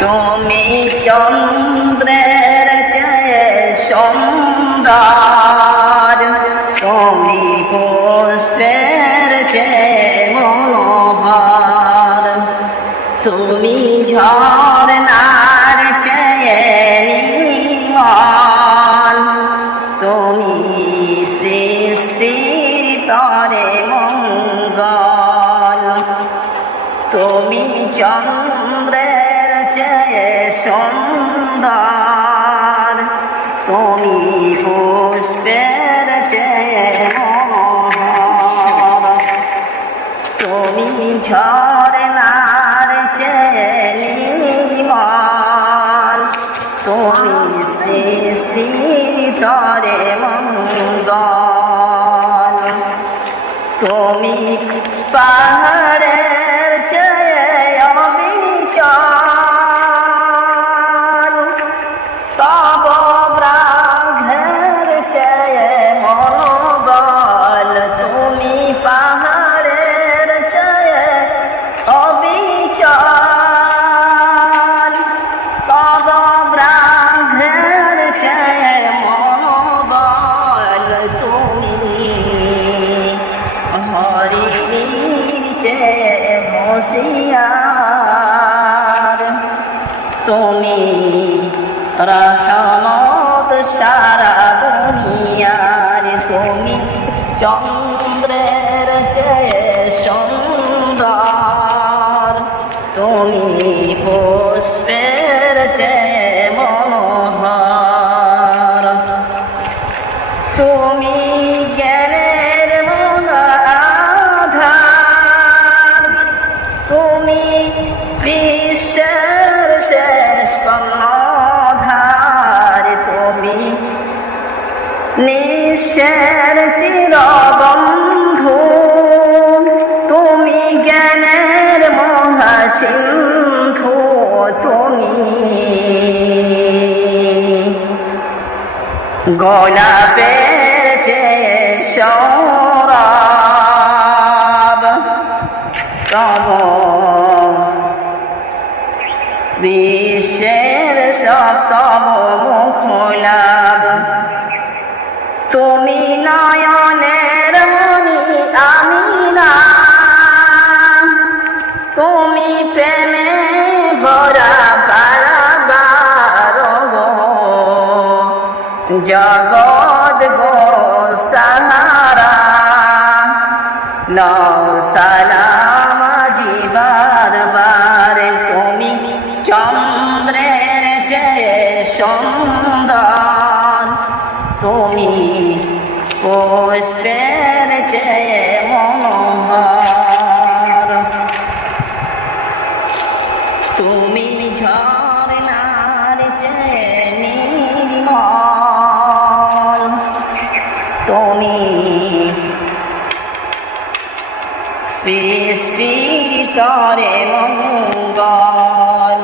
তুমি চন্দ্রের চেয়ে সুন্দর। তুমি পুষ্পের চেয়ে মনোহর। তুমি ঝর্ণার চেয়ে নির্মল। তুমি সৃষ্টি তরে মঙ্গল। তুমি চন্দ্রের সুন্দর তুমি পুষ্পের চেয়ে তুমি ঝর্ণার চেয়ে তুমি সৃষ্টি তরে মঙ্গল। তুমি পাহাড়ের হুঁশিয়ার। তুমি রহমত সারা দুনিয়ার। তুমি চন্দ্রের চেয়ে সুন্দর। তুমি পুষ্পের চেয়ে মনোহর। নিঃশ্বের চিরবন্ধু। তুমি জ্ঞানের মহাসিন্ধু। তুমি গোলাপের চেয়ে সৌরভ তব বিশ্বের সব তব মুখলাভ তুমি প্রেমে ভরা গো জগৎ গো সাহারা লও সালাম জীবার বার। তুমি চন্দ্রের চেয়ে সুন্দর, তুমি পুষ্পের চেয়ে মনোহর। তুমি ঝর্ণার নির্মল তুমি সৃষ্টি করে মঙ্গল।